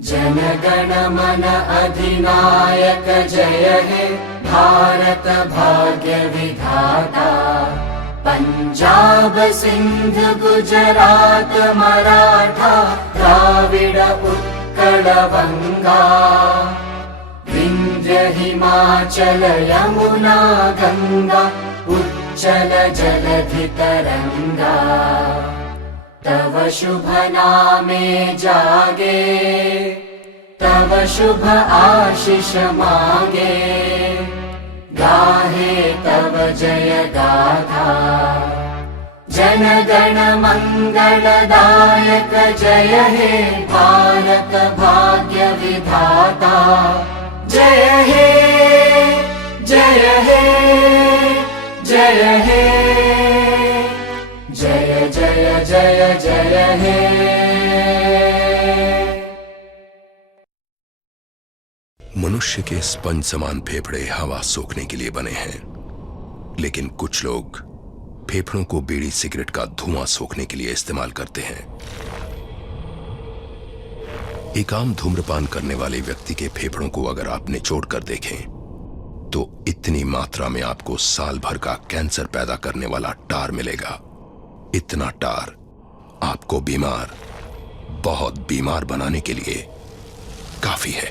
जनगण मन अधिनायक जय हे भारत भाग्य विधाता। पंजाब सिंध गुजरात मराठा द्राविड उत्कल बंगा। विंध्य हिमाचल यमुना गंगा उच्चल जलधि तरंगा। तव शुभ नामे जागे तव शुभ आशीष मांगे। गाहे तव जय गाथा जन गण मंगलदायक जय हे भारत भाग्य विधाता। जय हे जय हे जय हे जय जय जय जय हे। मनुष्य के स्पंज समान फेफड़े हवा सोखने के लिए बने हैं, लेकिन कुछ लोग फेफड़ों को बीड़ी सिगरेट का धुआं सोखने के लिए इस्तेमाल करते हैं। एक आम धूम्रपान करने वाले व्यक्ति के फेफड़ों को अगर आप निचोड़ कर देखें तो इतनी मात्रा में आपको साल भर का कैंसर पैदा करने वाला टार मिलेगा। इतना टार आपको बीमार, बहुत बीमार बनाने के लिए काफी है।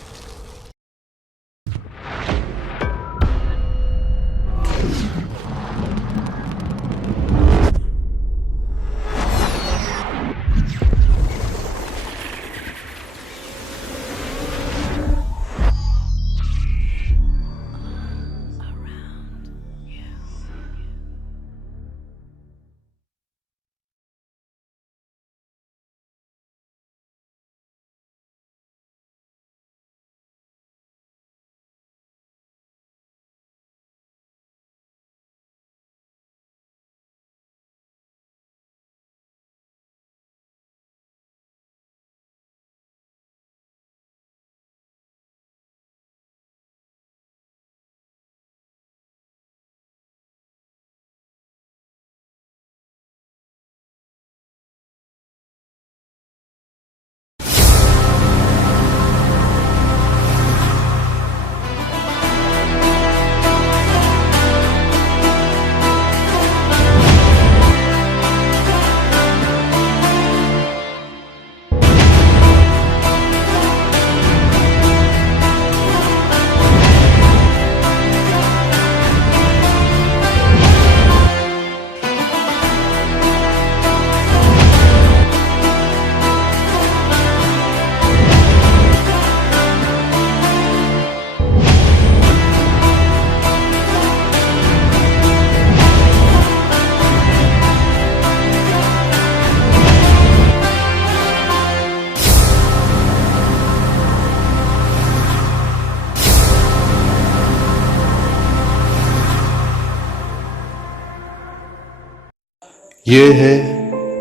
ये है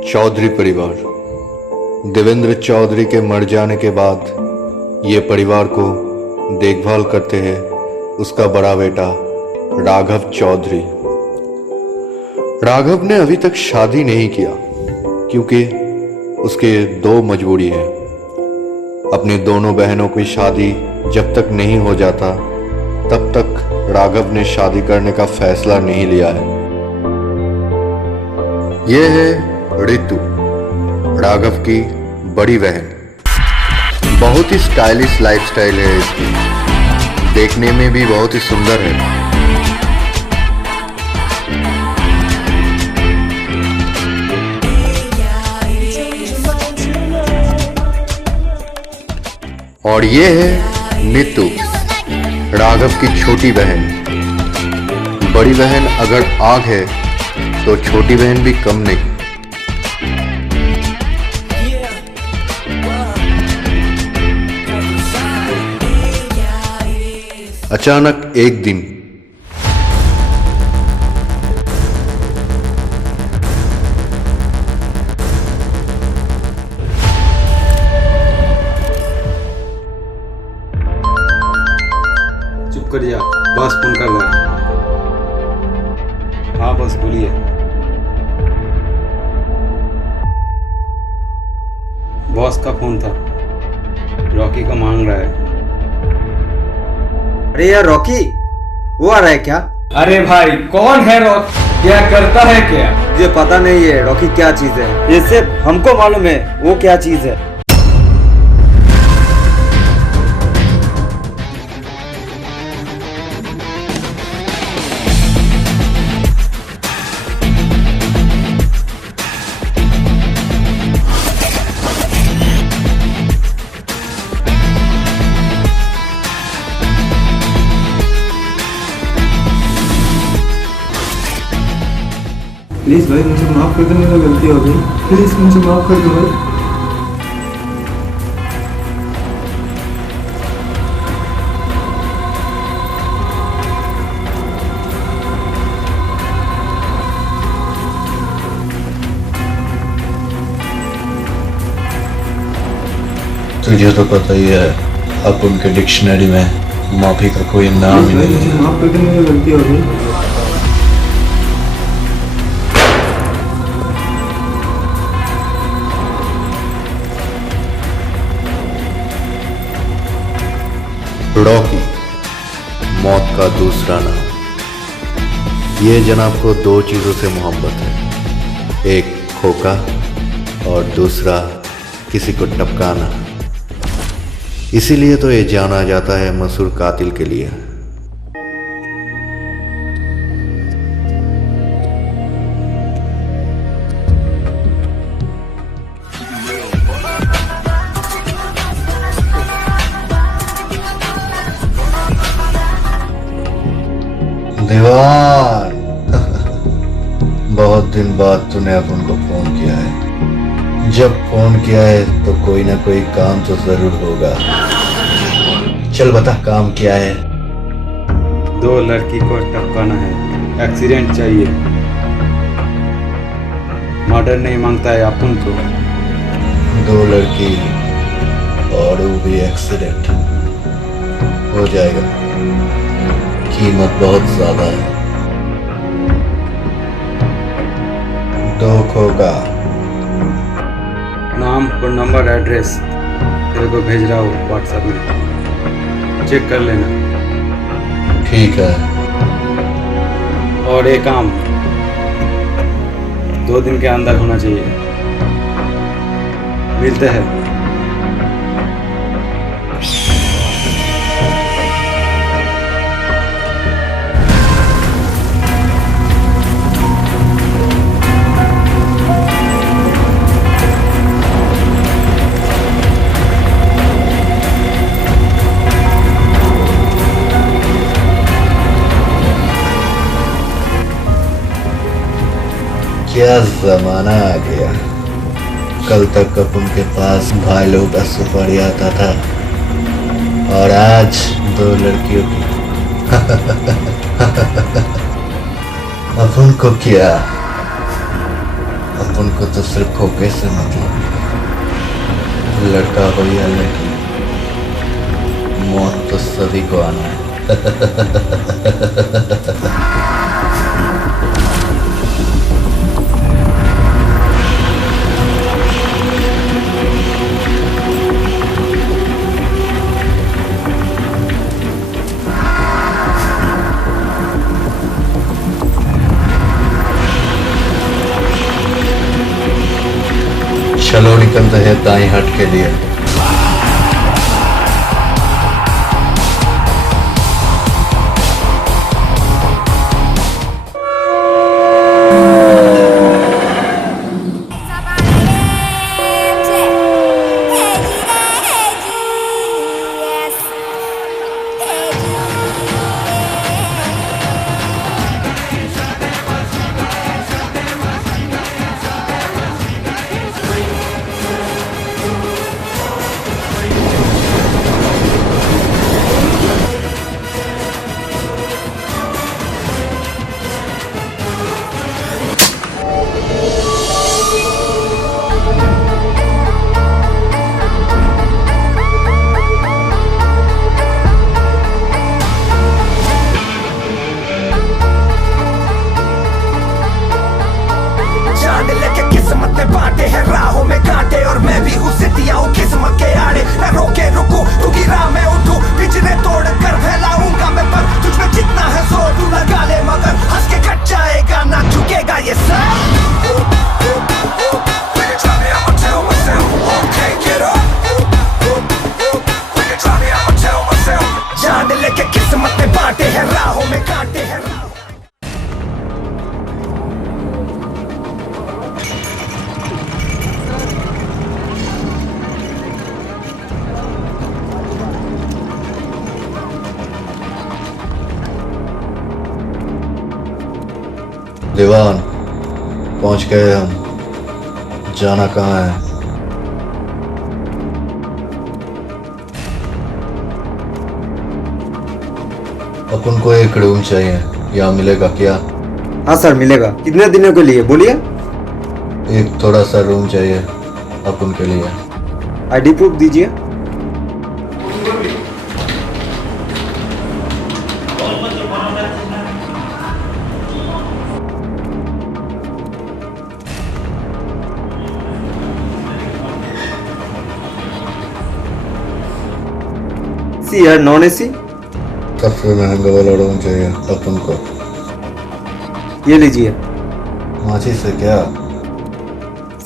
चौधरी परिवार। देवेंद्र चौधरी के मर जाने के बाद ये परिवार को देखभाल करते हैं उसका बड़ा बेटा राघव चौधरी। राघव ने अभी तक शादी नहीं किया क्योंकि उसके दो मजबूरी है। अपनी दोनों बहनों की शादी जब तक नहीं हो जाता तब तक राघव ने शादी करने का फैसला नहीं लिया है। ये है ऋतु, राघव की बड़ी बहन। बहुत ही स्टाइलिश लाइफस्टाइल है इसकी, देखने में भी बहुत ही सुंदर है। और ये है नीतू, राघव की छोटी बहन। बड़ी बहन अगर आग है तो छोटी बहन भी कम नहीं। अचानक एक दिन चुप कर जा, बॉस फोन कर रहा है। हाँ बॉस बोलिए। बॉस का फोन था। रॉकी को मांग रहा है। अरे यार रॉकी, वो आ रहा है क्या? अरे भाई कौन है रॉक, क्या करता है क्या? मुझे पता नहीं है रॉकी क्या चीज है, ये सिर्फ हमको मालूम है वो क्या चीज है। प्लीज भाई मुझे माफ कर दो, मेरी गलती हो गई, प्लीज मुझे माफ कर दो भाई। तुझे तो पता ही है, अब उनके डिक्शनरी में माफी का कोई नाम ही भाई नहीं मुझे है। माफ कर दो, मेरी गलती हो गई। रॉकी, मौत का दूसरा नाम। ये जनाब को दो चीजों से मोहब्बत है, एक खोका और दूसरा किसी को टपकाना। इसीलिए तो ये जाना जाता है मशहूर कातिल के लिए। दीवान, बहुत दिन बाद तूने अपन को फोन किया है। जब फोन किया है तो कोई ना कोई काम तो जरूर होगा। चल बता काम क्या है? 2 लड़की को टपकाना है, एक्सीडेंट चाहिए। मर्डर नहीं मांगता है अपन तो। 2 लड़की और वो भी एक्सीडेंट हो जाएगा। कीमत बहुत ज्यादा है। 2 खोका। नाम और नंबर एड्रेस तेरे को भेज रहा हूँ व्हाट्सएप में, चेक कर लेना। ठीक है। और एक काम 2 दिन के अंदर होना चाहिए। मिलते हैं। क्या जमाना आ गया। कल तक अपन के पास भाइयों का सुपारी आता था और आज 2 लड़कियों की। अपन को क्या, अपन को तो सिर्फ खोके से मतलब। लड़का हो या लड़की, मौत तो सभी को आना है। चलो निकलते हैं दाएं हट के लिए। दीवान, पहुंच गए हम। जाना कहाँ है? अपन को एक रूम चाहिए, यहाँ मिलेगा क्या? हाँ सर मिलेगा। कितने दिनों के लिए बोलिए? एक थोड़ा सा रूम चाहिए अपन के लिए। आईडी प्रूफ दीजिए। सी है नॉन एसी। सबसे महंगा वाला रूम चाहिए अपन को। ये लीजिए। माची से क्या?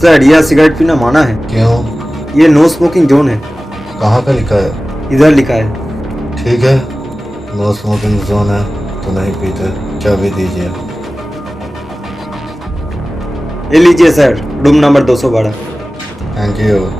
सर यह सिगरेट पीना माना है। क्यों? ये नो स्मोकिंग जोन है। कहाँ पे लिखा है? इधर लिखा है। ठीक है, नो स्मोकिंग जोन है तो नहीं पीते। चाबी दीजिए। ये लीजिए sir, room number 212। Thank you.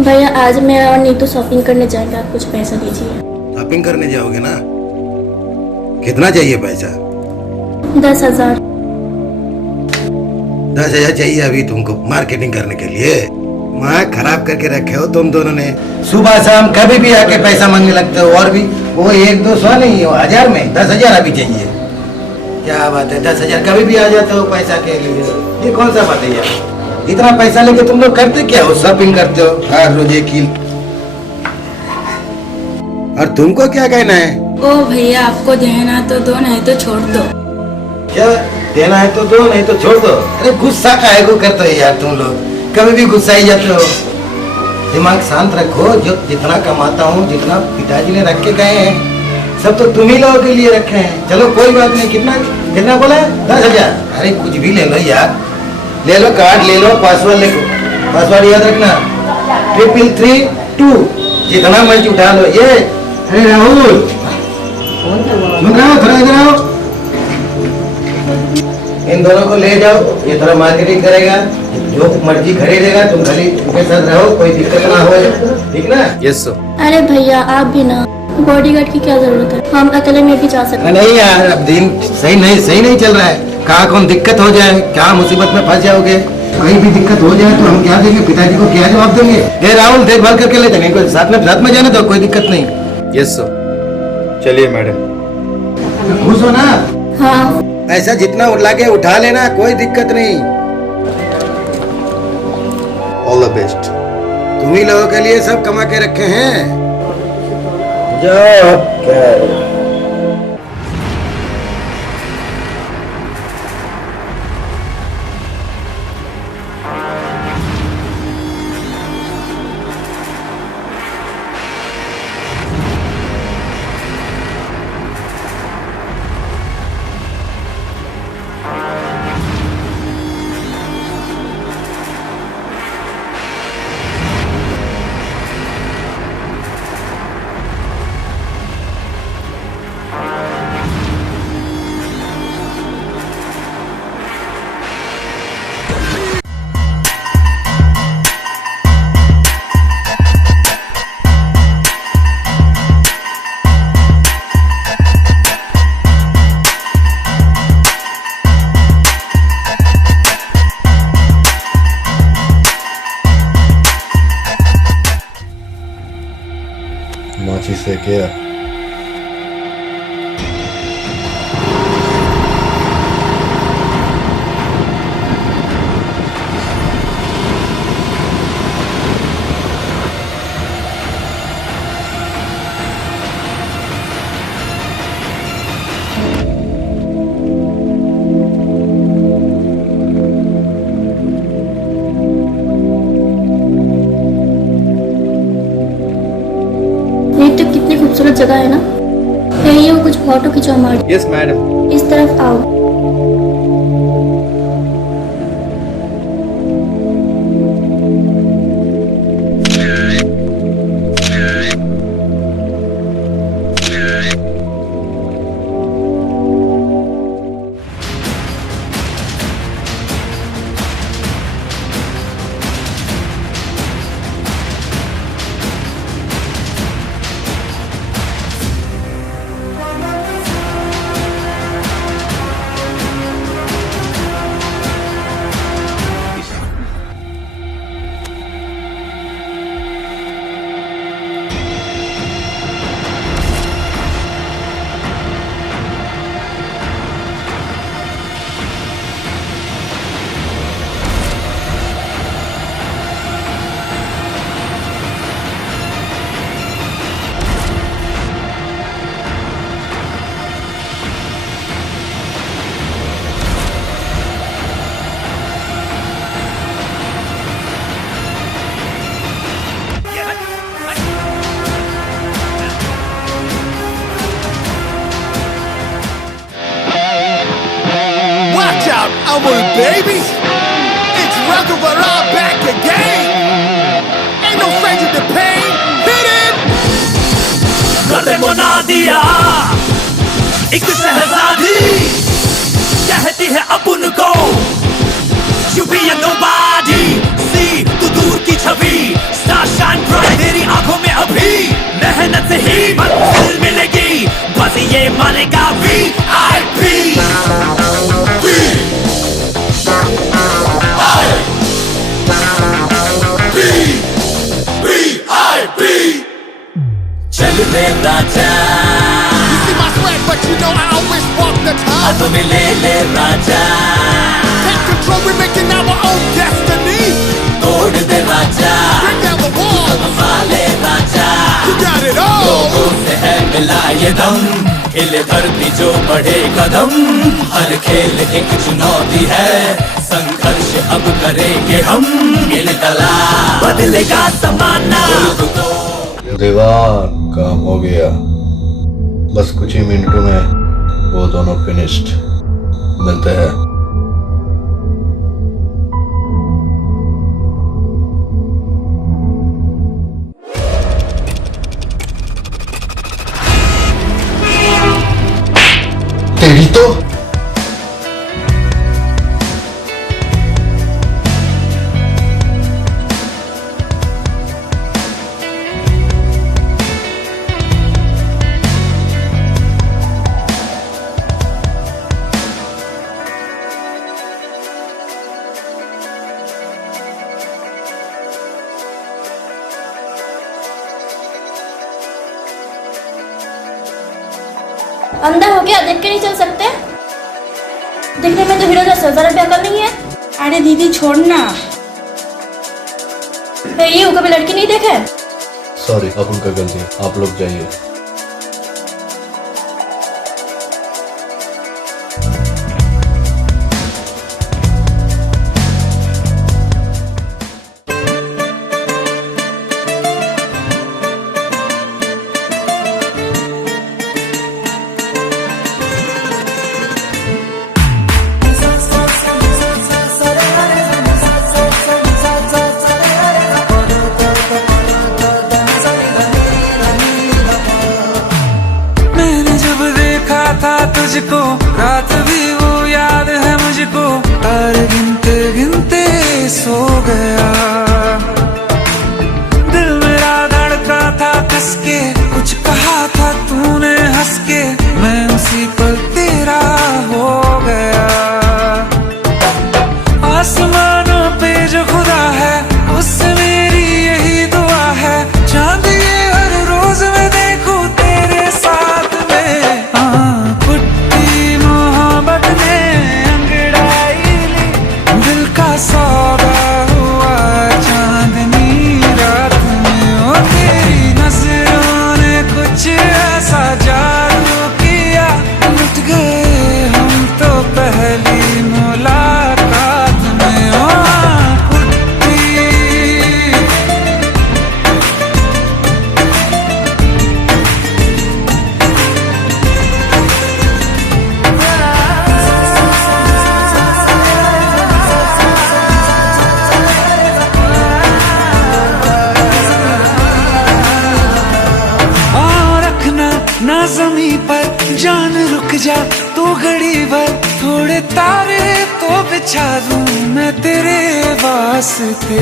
भैया आज मैं और नीतू शॉपिंग करने जाएंगे, आप कुछ पैसा दीजिए। शॉपिंग करने जाओगे ना? कितना चाहिए पैसा? 10,000। 10,000 चाहिए अभी तुमको मार्केटिंग करने के लिए? माँ खराब करके रखे हो तुम दोनों ने। सुबह शाम कभी भी आके पैसा मांगने लगते हो, और भी वो 100-200 नहीं हो 1000 में 10,000 अभी चाहिए। क्या बात है, 10,000 कभी भी आ जाते हो पैसा के लिए। ये कौन सा बात है यार? इतना पैसा लेके तुम लोग करते क्या हो? शॉपिंग करते हो हर रोज एक ही। और तुमको क्या कहना है? ओ भैया आपको देना तो दो, नहीं तो छोड़ दो। क्या देना है तो दो, नहीं तो छोड़ दो। अरे गुस्सा काहे को करते हो यार तुम लोग? कभी भी गुस्सा ही जाते हो। दिमाग शांत रखो। जो जितना कमाता हूँ, जितना पिताजी ने रख के गए हैं, सब तो तुम ही लोगों के लिए रखे हैं। चलो कोई बात नहीं। कितना कितना बोला है? 10,000। अरे कुछ भी ले लो यार, ले लो कार्ड ले लो, पासवर्ड लिखो। पासवर्ड याद रखना 3332। जितना मर्जी उठा लो। ये अरे राहुल सुन रहे हो? थोड़ा इधर आओ। इन दोनों को ले जाओ, ये थोड़ा मार्केटिंग करेगा। जो मर्जी खरीदेगा तुम खाली उनके साथ रहो, कोई दिक्कत ना हो। ठीक ना? Yes sir. अरे भैया आप भी ना, बॉडीगार्ड की क्या जरूरत है, हम अकेले में भी जा सकते हैं। नहीं यार, अब दिन सही नहीं चल रहा है। कहाँ कौन दिक्कत हो जाए, क्या मुसीबत में फंस जाओगे। कहीं भी दिक्कत हो जाए तो हम क्या देंगे? पिताजी को क्या जवाब देंगे? ये राहुल देखभाल करके ले जाएंगे, कोई साथ में जाने दो, कोई दिक्कत नहीं। Yes sir. चलिए मैडम। खुश हो ना? हाँ पैसा जितना लगे उठा लेना, कोई दिक्कत नहीं। All the best. तुम ही लोगों के लिए सब कमा के रखे हैं। जाओ क्या माची से क्या? खूबसूरत जगह है ना। यही वो कुछ फोटो खिंचो हमारी। Yes madam. इस तरफ आओ। Elwood, baby. It's Ruggervara back again. Ain't no stranger to pain. Hit it. गले मुना दिया एक शहजादी कहती है अपन को You be a nobody. See तू दूर की छवि Star shine bright तेरी आंखों में अभी मेहनत से ही मंजिल मिलेगी बस ये मानेगा VIP चल रे राजा You see my swag, but you know I always walk the town. हाथों में ले राजा Take control, we're making our own destiny. तोड़ दे राजा Bring down the wall. मसाले राजा You got it all. लोगों से है मिला ये दम हिले धरती जो बढ़े कदम हर खेल एक चुनौती है संघर्ष अब करेंगे हम इनकला बदलेगा जमाना दीवार काम हो गया, बस कुछ ही मिनटों में वो दोनों फिनिश्ड। मिलते हैं। तेरी तो अंदर हो गया, देख के नहीं चल सकते? दिखने में तो हीरो जैसा, जरा भी अकल नहीं है। अरे दीदी छोड़ना। ये कभी लड़की नहीं देखे? सॉरी, अब उनका गलती, आप लोग जाइए। तुझको रात भी वो याद है मुझको तारे गिनते गिनते सो गया दिल मेरा धड़का था कस के कुछ कहा था तूने हंस के मैं उसी पल तेरा हो गया आसमानों पे जो खुदा है उससे मेरी यही दुआ है चांद ये हर रोज मैं देखूं तेरे साथ में सौदा हुआ चांदनी रात में ओ तेरी नजरों ना जमी पर जान रुक जा तू घड़ी भर, थोड़े तारे तो बिछा दूं मैं तेरे वास्ते।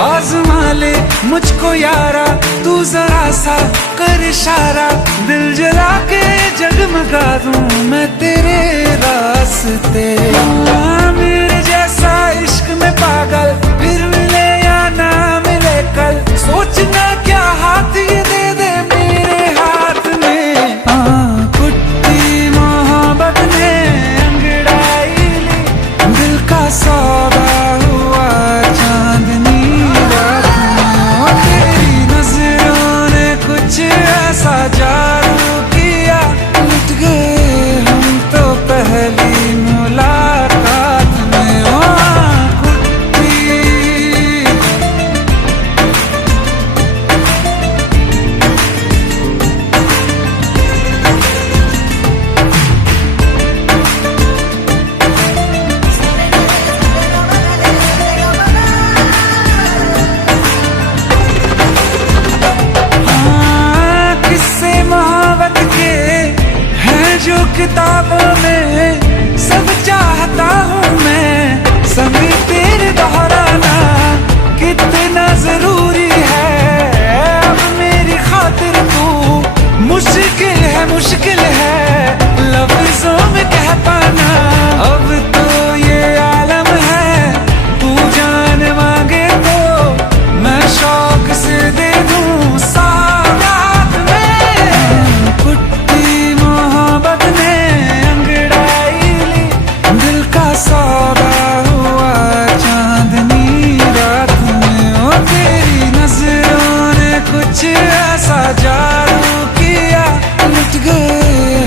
आज़मा ले मुझको यारा तू जरा सा कर इशारा, दिल जला के जगमगा दूं मैं तेरे रास्ते। मेरे जैसा इश्क में पागल फिर मिले या ना मिले कल, सोचना क्या हाथ ये दे दे मेरे हाथ में। कुट्टी मोहब्बत ने अंगड़ाई ली, दिल का सौदा हुआ चांदनी रात में। तेरी नजरों ने कुछ ऐसा जादू किया, लुट गए हम तो पहली मुलाकात में। कुट्टी किस्से मोहब्बत के हैं जो किताबों में, सब चाहता हूँ मैं संग तेरे दोहराना कितना जरूरी है। अब मेरी खातिर तू मुश्किल है लफ्जों में कह पाना। अब तो ये आलम है तू जान मांगे तो मैं शौक से दे दूं सौगात में। कुट्टी मोहब्बत ने अंगड़ाई ली, दिल का सौदा हुआ चांदनी रात में। ओ तेरी नजरों ने कुछ ऐसा जादू किया, लुट गए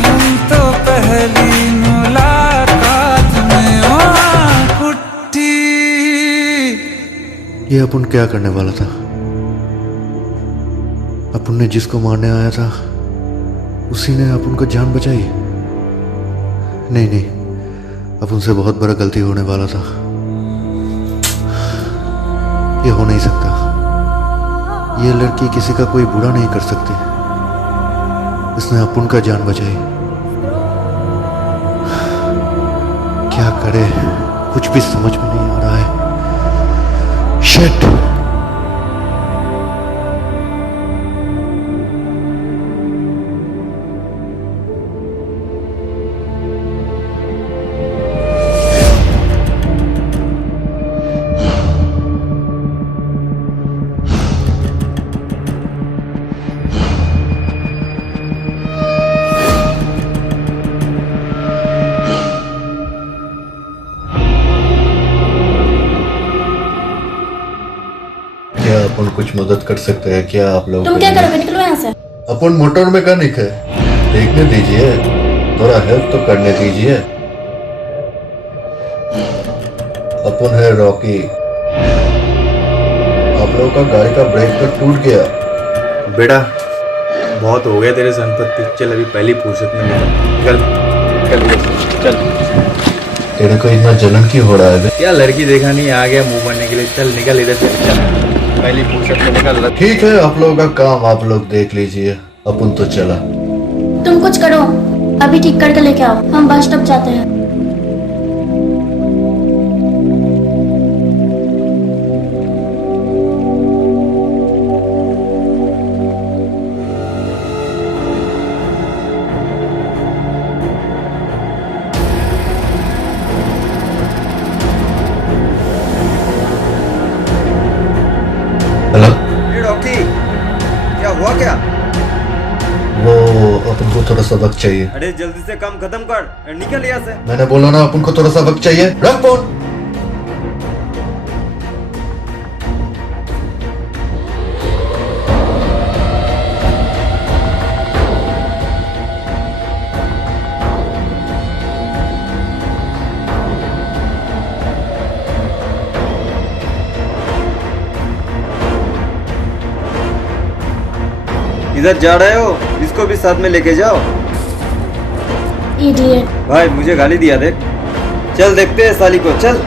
हम तो पहली मुलाकात में। ओ कुट्टी ये अपन क्या करने वाला था? अपन ने जिसको मारने आया था उसी ने अपन को जान बचाई। नहीं, अपन से बहुत बड़ा गलती होने वाला था। ये हो नहीं सकता। ये लड़की किसी का कोई बुरा नहीं कर सकती। इसने अपन का जान बचाई। क्या करे कुछ भी समझ में नहीं आ रहा है। शिट। क्या अपन कुछ मदद कर सकते हैं क्या आप लोग? तुम क्या करोगे? निकलो यहाँ से। अपन मोटर मैकेनिक है, देखने दीजिए, थोड़ा हेल्प तो करने दीजिए। अपन है रॉकी। आप लोगों का गाड़ी का ब्रेक तो टूट गया। बेटा बहुत हो गया तेरे संपत्ति, चल अभी पहली फुर्सत में निकल। तेरे को इतना जलन क्यों हो रहा है? क्या लड़की देखा नहीं, आ गया मुंह बनने के लिए। चल निकल इधर से, चल पहली फुर्सत में निकल। ठीक है, आप लोगों का काम आप लोग देख लीजिए, अपन तो चला। तुम कुछ करो, अभी ठीक करके लेके आओ, हम बस स्टॉप जाते हैं। हेलो, रॉकी क्या हुआ क्या? वो अपन को थोड़ा सा वक्त चाहिए। अरे जल्दी से काम खत्म कर, निकल यहाँ से। मैंने बोला ना अपन को थोड़ा सा वक्त चाहिए। रख फोन। इधर जा रहे हो, इसको भी साथ में लेके जाओ। इडियट। भाई मुझे गाली दिया देख। चल देखते हैं साली को, चल।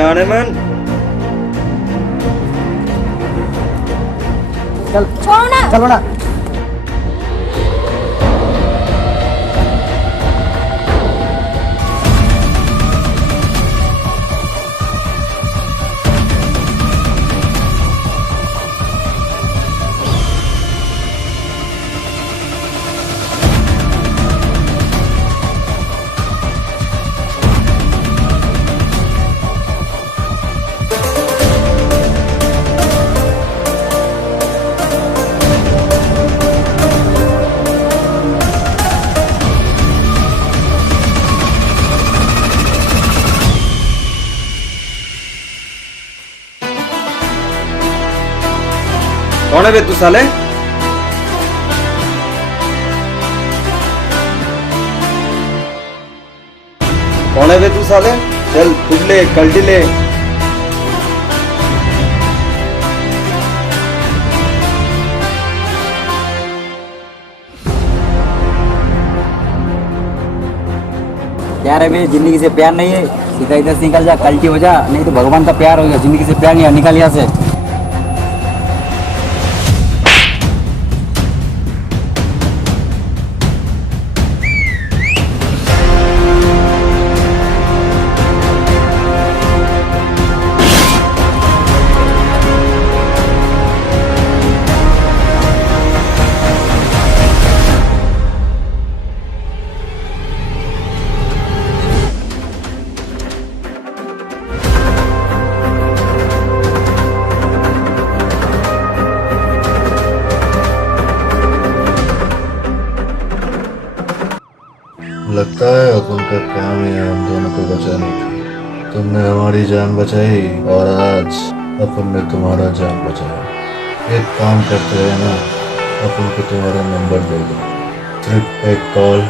जाने मन। छोड़ो ना। चलो ना। कौन है बे तू साले? कौन है बे तू साले? चल खुद ले, कल्टी ले। यार अभी जिंदगी से प्यार नहीं है, सीधा इधर से निकल जा, कल्टी हो जा, नहीं तो भगवान का प्यार हो गया। जिंदगी से प्यार नहीं है, निकल यहाँ से। लगता है अब उनका काम ही है हम दोनों को बचाने की। तुमने हमारी जान बचाई और आज अपन ने तुम्हारा जान बचाया। एक काम करते हैं ना, अपन को तुम्हारा नंबर दे दो, सिर्फ एक कॉल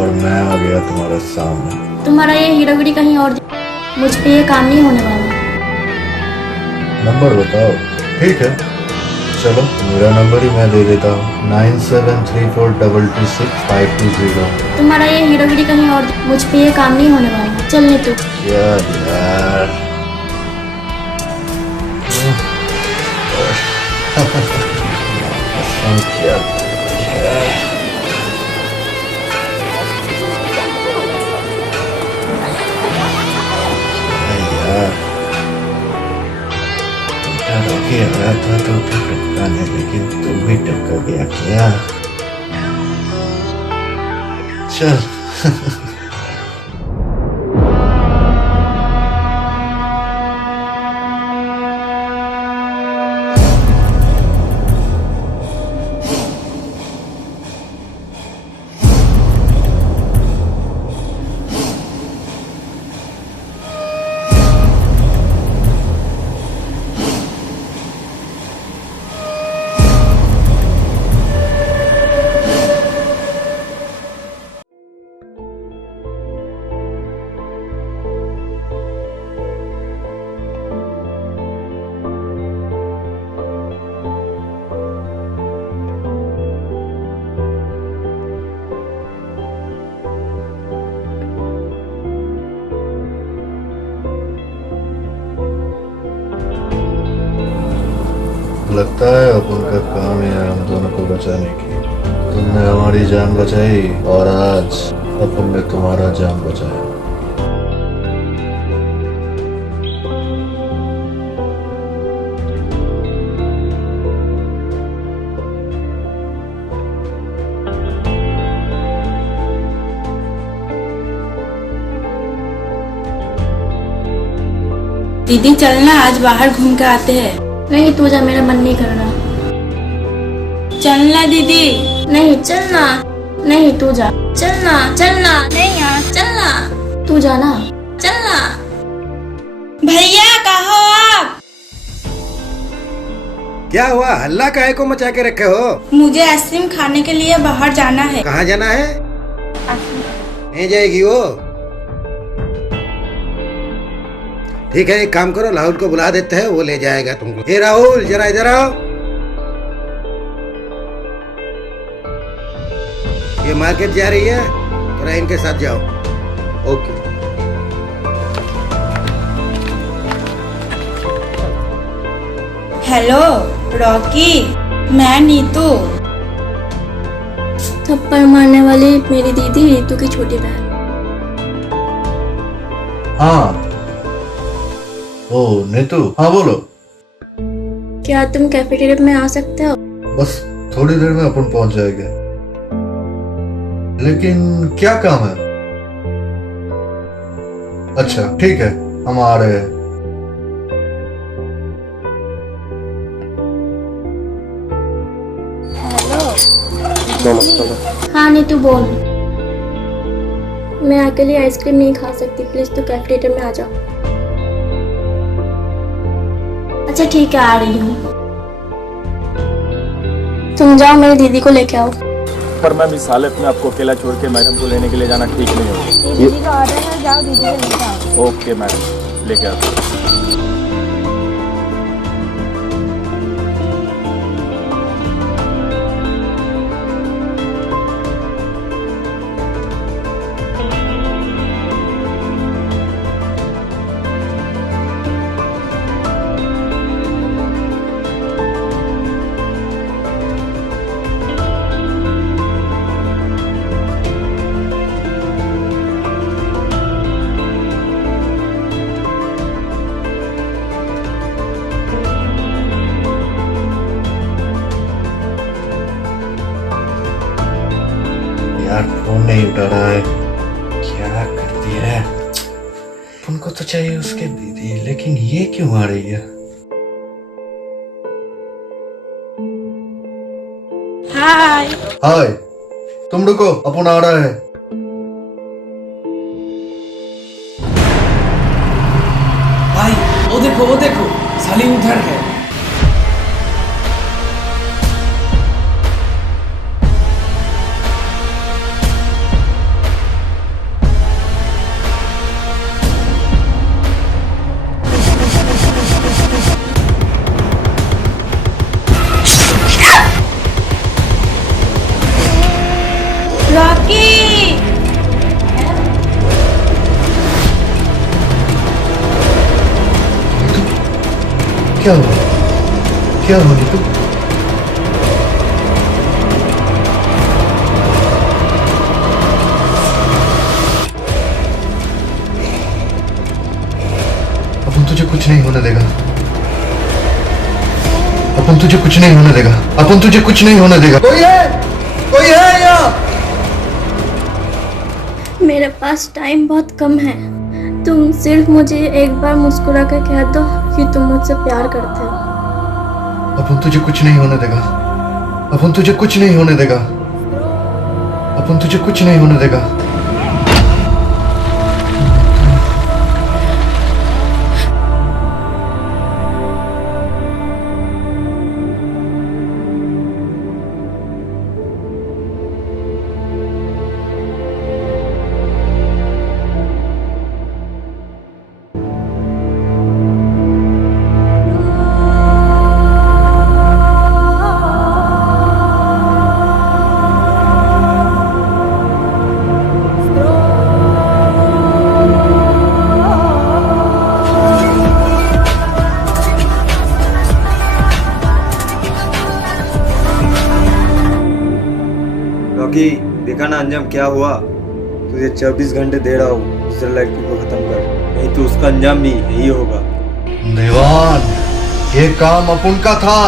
और मैं आ गया तुम्हारे सामने। तुम्हारा ये हीरोगिरी कहीं और, मुझ पे ये काम नहीं होने वाला। नंबर बताओ। ठीक है चलो, मेरा नंबर ही मैं दे देता हूँ, 9734226520। तुम्हारा ये हीरोगिरी कहीं और, मुझ पे ये काम नहीं होने वाला। चल नीतू। क्या यार क्या रोके आया था तो टक्का नहीं, लेकिन तुम भी टक्का गया क्या? चल लगता है अब उनका काम ही है हम दोनों को बचाने की। तुमने हमारी जान बचाई और आज अपन ने तुम्हारा जान बचाया। दीदी चलना, आज बाहर घूम के आते हैं। नहीं तू जा, मेरा मन नहीं कर रहा। चलना दीदी। नहीं चलना। नहीं तू जा। चलना चलना। नहीं यार चलना। तू जाना। चलना। भैया कहाँ हो आप? क्या हुआ, हल्ला काहे को मचा के रखे हो? मुझे आइसक्रीम खाने के लिए बाहर जाना है। कहाँ जाना है? नहीं जाएगी वो। ठीक है एक काम करो, राहुल को बुला देते हैं, वो ले जाएगा तुमको। हे राहुल जरा इधर आओ। ये मार्केट जा रही है, थोड़ा इनके साथ जाओ। ओके। हेलो रॉकी, मैं नीतू। थप्पड़ मारने वाली मेरी दीदी रीतू की छोटी बहन। हाँ। ओ नीतू, हाँ बोलो। क्या तुम कैफेटेरिया में आ सकते हो? बस थोड़ी देर में अपन पहुंच जाएंगे, लेकिन क्या काम है? अच्छा ठीक है, हम आ रहे हैं। हाँ नीतू बोल। मैं अकेली आइसक्रीम नहीं खा सकती, प्लीज तू कैफेटेरिया में आ जाओ। अच्छा ठीक है, आ रही हूँ। तुम जाओ, मेरी दीदी को लेके आओ। पर मैम इस हालत में आपको अकेला छोड़ के मैडम को लेने के लिए जाना ठीक नहीं होगा। दीदी का ऑर्डर है, जाओ दीदी को लेके आओ। ओके मैडम, लेके आओ। यार फोन नहीं उठा रहा है, क्या करती है? उनको तो चाहिए उसके दीदी, लेकिन ये क्यों आ रही है? हाय। हाय, तुम रुको, अपन आ रहा है। भाई वो देखो साली उधर है। रॉकी, क्या हुआ? क्या हुआ नीतू? अपन तुझे कुछ नहीं होने देगा। अपन तुझे कुछ नहीं होने देगा। अपन तुझे कुछ नहीं होने देगा। कोई है? कोई है यहाँ? मेरे पास टाइम बहुत कम है, तुम सिर्फ मुझे एक बार मुस्कुरा कर कह दो कि तुम मुझसे प्यार करते हो। अपन तुझे कुछ नहीं होने देगा। अपन तुझे कुछ नहीं होने देगा। अपन तुझे कुछ नहीं होने देगा। रॉकी, देखा ना अंजाम क्या हुआ? तुझे 24 घंटे दे रहा हूँ दूसरे लड़की को खत्म कर, नहीं तो उसका अंजाम भी यही होगा। देवान, ये काम अपन का था।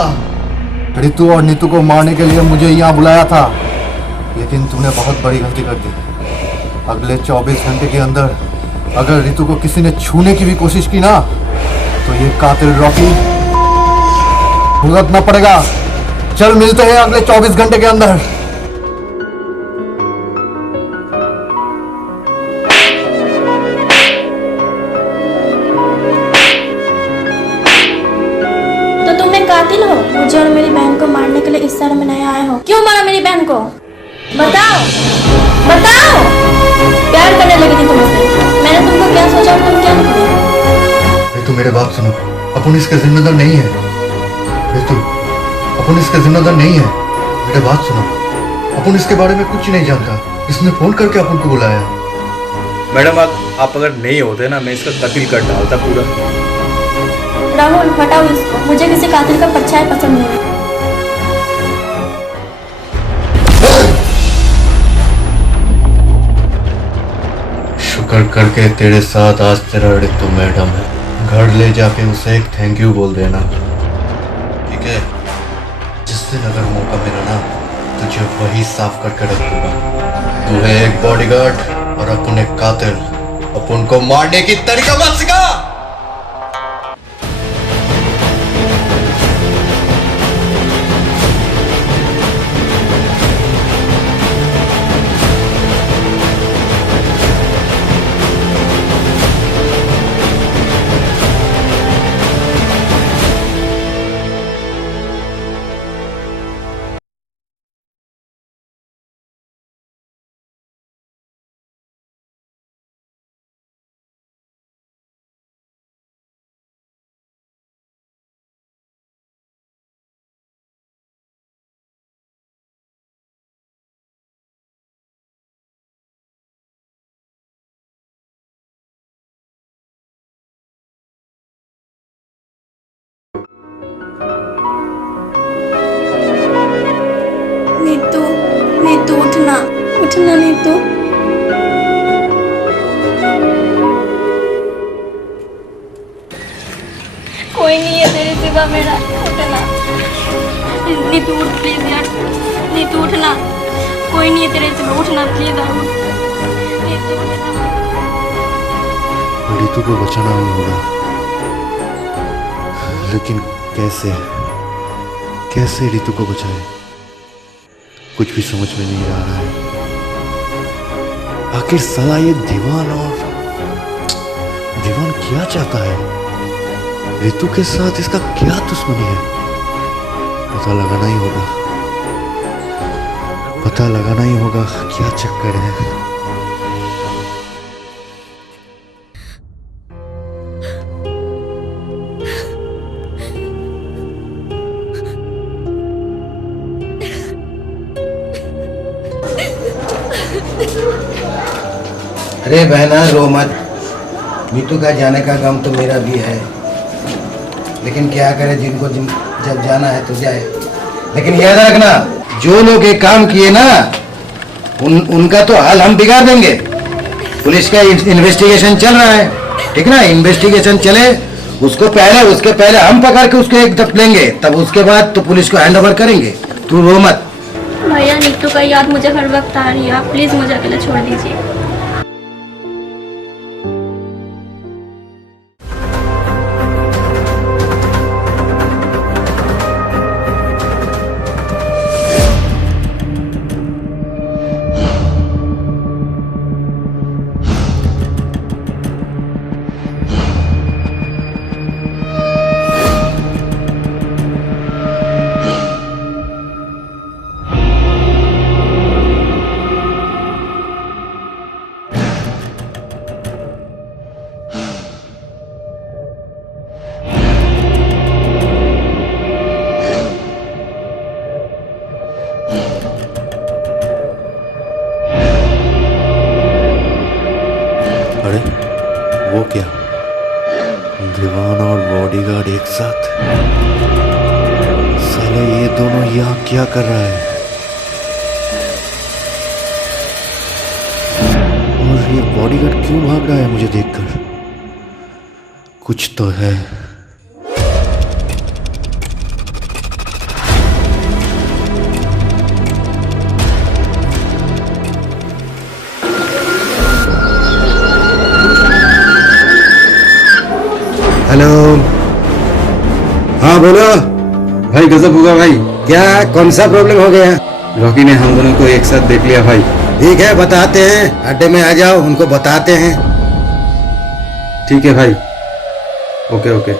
ऋतु और नीतू को मारने के लिए मुझे यहाँ बुलाया था, लेकिन तूने बहुत बड़ी गलती कर दी। अगले 24 घंटे के अंदर अगर ऋतु को किसी ने छूने की भी कोशिश की ना, तो ये कातिल रॉकी भुगतना पड़ेगा। चल मिलते हैं अगले 24 घंटे के अंदर। कातिल हो, मुझे और मेरी बहन को मारने के लिए इस शहर में नए आए हो। क्यों मारा मेरी बहन को? बताओ बताओ। प्यार करने लगी थी तुमसे, मैंने तुमको क्या सोचा और तुम क्या निकले? ऋतु मेरे बात सुनो, अपन इसके जिम्मेदार नहीं है। ऋतु, अपन इसके जिम्मेदार नहीं है। मेरे बात सुनो, अपन इसके बारे में कुछ नहीं जानता। इसने फोन करके अपन को बुलाया। मैडम आप अगर नहीं होते ना, मैं इसका कत्ल कर डालता पूरा। राहुल हटाओ इसको, मुझे किसी कातिल का परछाई पसंद नहीं। शुक्र करके तेरे साथ आज तेरा ऋतु मैडम है। घर ले जाके उसे एक थैंक यू बोल देना, ठीक है? जिस दिन अगर मौका मिला ना, तुझे वही साफ करके रख दूंगा। तू है एक बॉडीगार्ड और अपन एक कातिल। अपन को मारने की तरीका मत सिखा। नीतू, नीतू उठना, उठना नीतू। कोई नहीं है तेरे सिवा मेरा, उठना। नीतू उठ प्लीज यार, नीतू उठना। कोई नहीं है तेरे सिवा, उठना प्लीज राहुल। नीतू उठना। ऋतु को बचाना ही होगा, लेकिन कैसे? कैसे ऋतु को बचाए? कुछ भी समझ में नहीं आ रहा है। आखिर साला ये दीवान क्या चाहता है? ऋतु के साथ इसका क्या दुश्मनी है? पता लगाना ही होगा, पता लगाना ही होगा क्या चक्कर है। अरे बहना रो मत, नीतू का जाने का गम तो मेरा भी है, लेकिन क्या करे, जिनको जब जाना है तो जाए। लेकिन याद रखना, जो लोग ये काम किए ना, उनका तो हाल हम बिगाड़ देंगे। पुलिस का इन्वेस्टिगेशन चल रहा है, ठीक ना? इन्वेस्टिगेशन चले, उसके पहले हम पकड़ के उसको एक दफ लेंगे, तब उसके बाद तो पुलिस को हैंड ओवर करेंगे। तू रो मत। भैया नीतू का याद मुझे हर वक्त आ रही है, आप प्लीज मुझे अकेले छोड़ दीजिए। अरे वो क्या, दीवान और बॉडीगार्ड एक साथ? साले ये दोनों यहाँ क्या कर रहा है? और ये बॉडीगार्ड क्यों भाग रहा है मुझे देखकर? कुछ तो है। हेलो, हाँ बोलो भाई। गजब हुआ भाई। क्या, कौन सा प्रॉब्लम हो गया? रॉकी ने हम दोनों को एक साथ देख लिया भाई। ठीक है, बताते हैं, अड्डे में आ जाओ, उनको बताते हैं। ठीक है भाई, ओके ओके।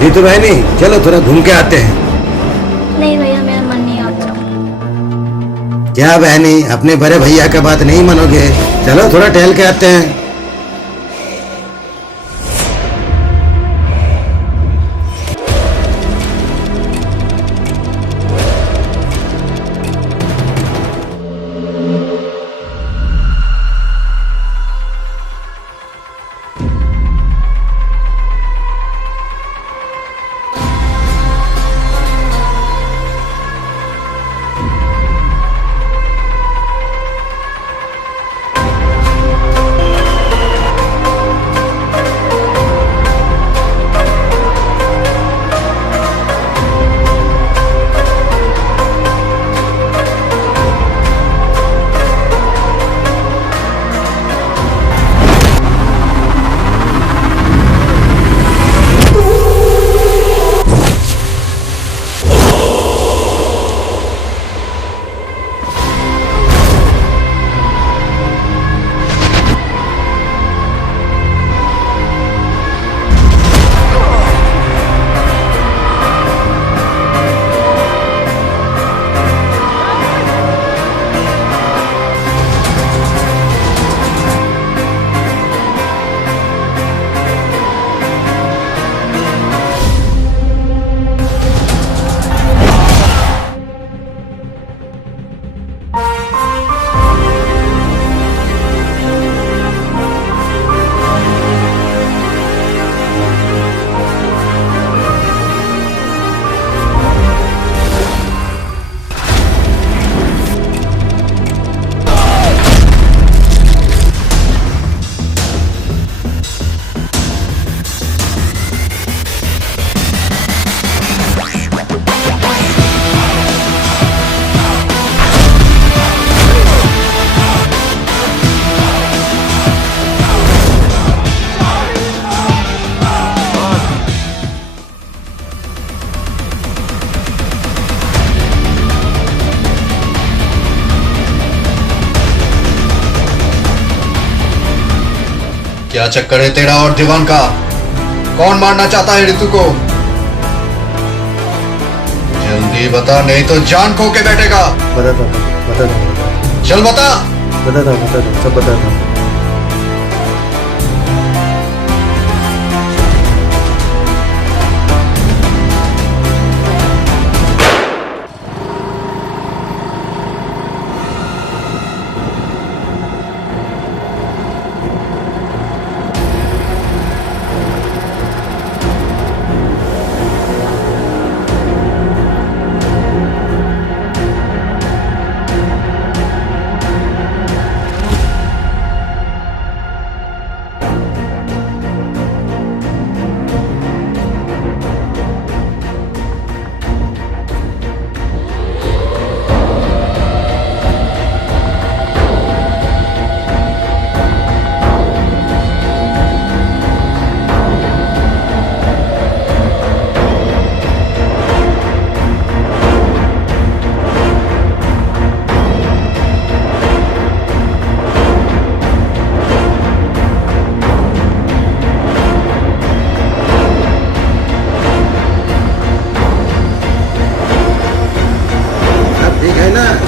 नीतू बहनी, चलो थोड़ा घूम के आते हैं। नहीं भैया, मेरा मन नहीं आता। क्या बहनी, अपने बड़े भैया का बात नहीं मानोगे? चलो थोड़ा टहल के आते हैं। क्या चक्कर है तेरा और दीवान का? कौन मारना चाहता है ऋतु को? जल्दी बता, नहीं तो जान खो के बैठेगा। बताता हूँ चल बता। सब बताता हूँ।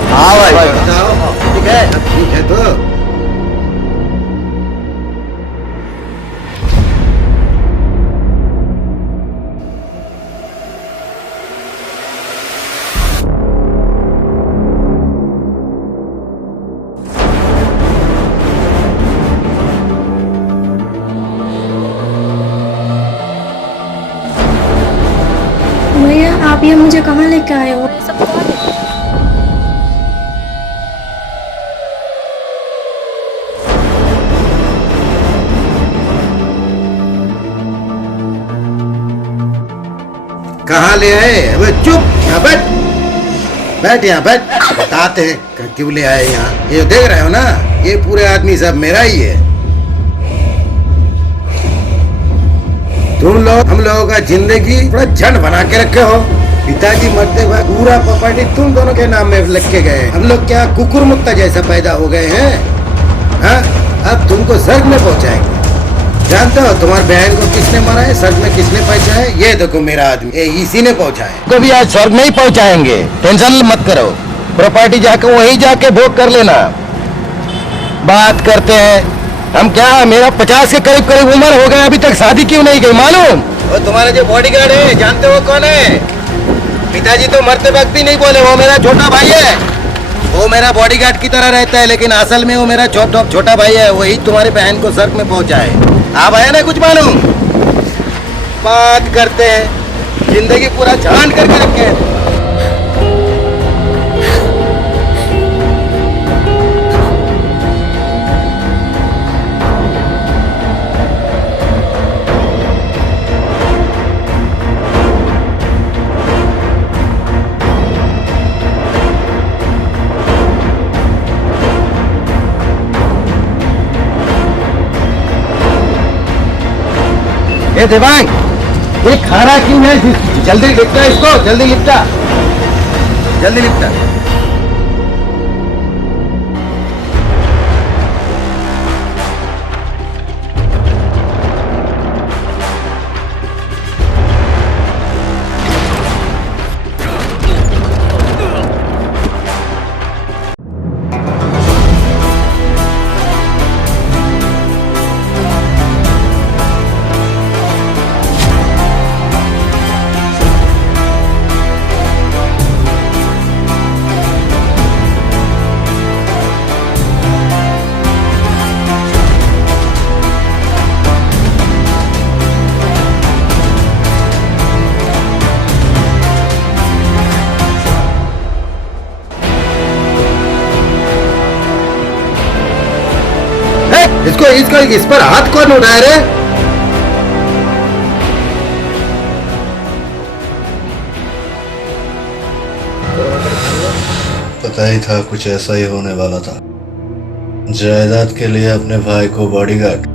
हाँ भाई बताओ। ठीक है, अब ठीक है तो भैया आप ये मुझे कहाँ लेके आए हो? सब कौन है? कहाँ ले आए? अबे चुप, यहाँ बैठ बैठ, यहाँ बैठ। बताते हैं क्यों ले आए यहाँ। ये देख रहे हो ना, ये पूरे आदमी सब मेरा ही है। तुम लोग हम लोगों का जिंदगी पूरा झंड बना के रखे हो। पिताजी मरते वक्त पूरा प्रॉपर्टी तुम दोनों के नाम में लिख के गए। हम लोग क्या कुकुर मुत्ता जैसा पैदा हो गए हैं? हाँ, अब तुमको स्वर्ग में पहुंचाएंगे। जानते हो तुम्हारी बहन को किसने मारा है, स्वर्ग में किसने पहुंचाया? ये देखो मेरा आदमी, इसी ने पहुंचाया। को भी आज स्वर्ग में ही पहुंचाएंगे, टेंशन मत करो। प्रॉपर्टी जाकर वहीं जाके भोग कर लेना। बात करते हैं हम, क्या मेरा 50 के करीब करीब उम्र हो गया, अभी तक शादी क्यों नहीं की मालूम? और तुम्हारा जो बॉडीगार्ड है जानते हो कौन है? पिताजी तो मरते वक्त भी नहीं बोले वो मेरा छोटा भाई है। वो मेरा बॉडीगार्ड की तरह रहता है, लेकिन असल में वो मेरा छोटा भाई है। वही तुम्हारी बहन को स्वर्ग में पहुंचाए। आप आया ना कुछ मालूम? बात करते हैं, जिंदगी पूरा झांड करके रखे हैं। ये देवांग, ये खारा क्यों है? जल्दी लिपटा इसको, जल्दी लिपटा, जल्दी लिपटा। इसको इस पर हाथ कौन उठाया रे? पता ही था कुछ ऐसा ही होने वाला था। जायदाद के लिए अपने भाई को बॉडीगार्ड,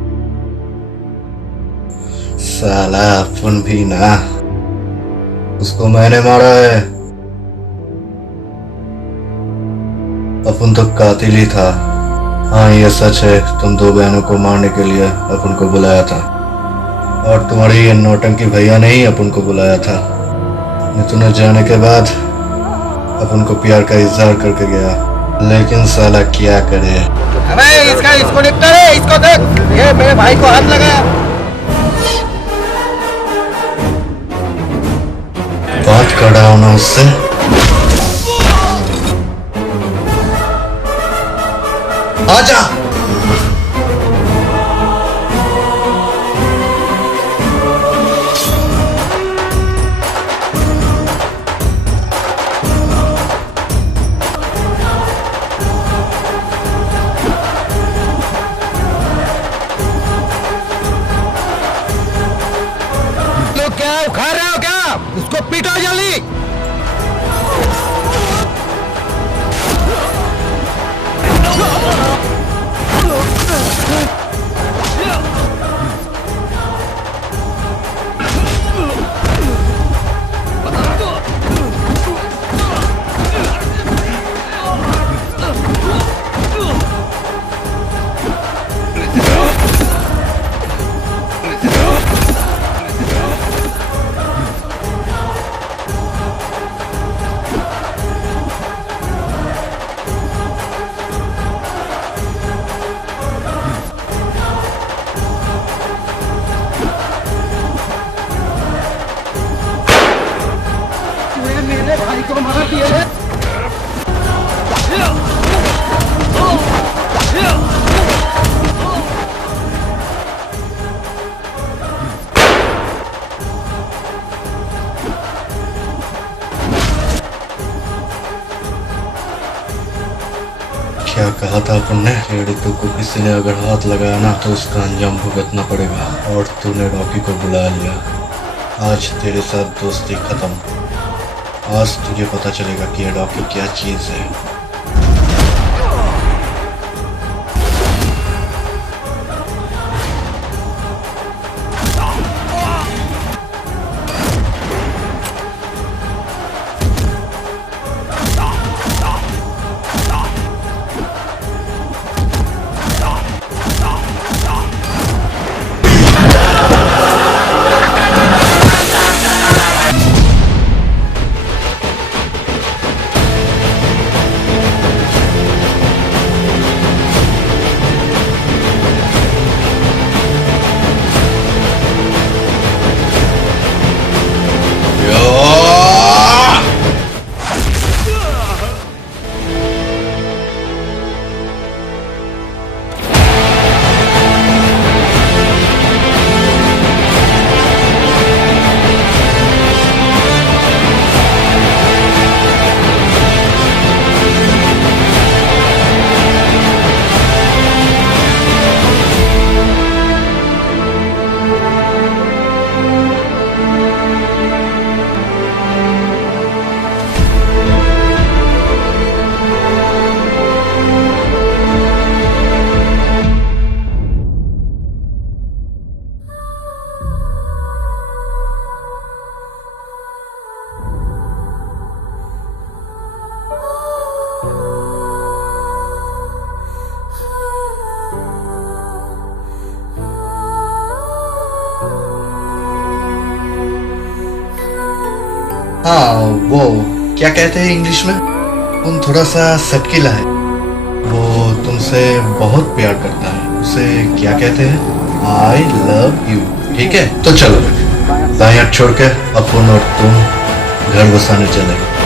साला अपन भी ना। उसको मैंने मारा है। अपन तो कातिल ही था, हाँ ये सच है, तुम दो बहनों को मारने के लिए अपन को बुलाया था, और तुम्हारे ये नौटंकी भैया ने ही अपन को बुलाया था। नितुन जाने के बाद अपन को प्यार का इजहार करके गया, लेकिन साला क्या करे। अबे इसको निपटा रे, इसको देख, ये मेरे भाई को हाथ लगाया। बात कर रहा हूं ना उससे। आजा। तो क्या उखाड़ रहे हो क्या? उसको पीटो जल्दी। मेरे भाई को मार दिया। क्या कहा था अपन ने? ऋतु को किसी ने अगर हाथ लगाया ना तो उसका अंजाम भुगतना पड़ेगा, और तूने रॉकी को बुला लिया। आज तेरे साथ दोस्ती खत्म। आज तुझे पता चलेगा कि ये रॉकी क्या चीज है। हाँ वो क्या कहते हैं इंग्लिश में, तुम थोड़ा सा सटकीला है। वो तुमसे बहुत प्यार करता है, उसे क्या कहते हैं? I love you. ठीक है तो चलो दाएं हाथ छोड़ के अपन और तुम घर बसाने चले।